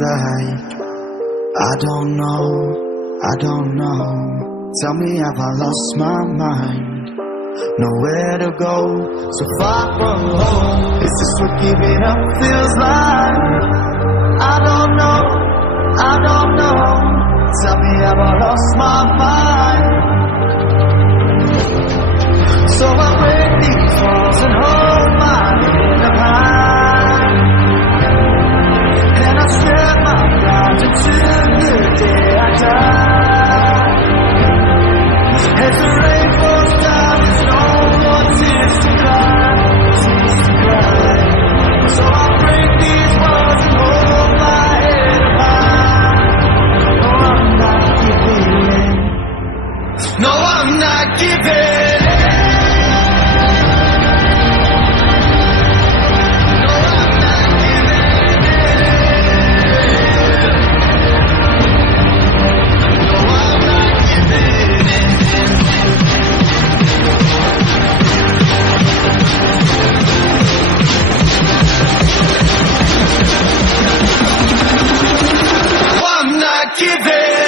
like? I don't know. Tell me, have I lost my mind? Nowhere to go, so far from home. Is this what giving up feels like? I don't know. Tell me, have I lost my mind? So I break these walls and hold my head up high, and I strip my pride until the day I die. As the rain falls down, there's no more tears to cry. So I break these walls and hold my head up high. No, I'm not giving in. No, I'm not giving in. Give it.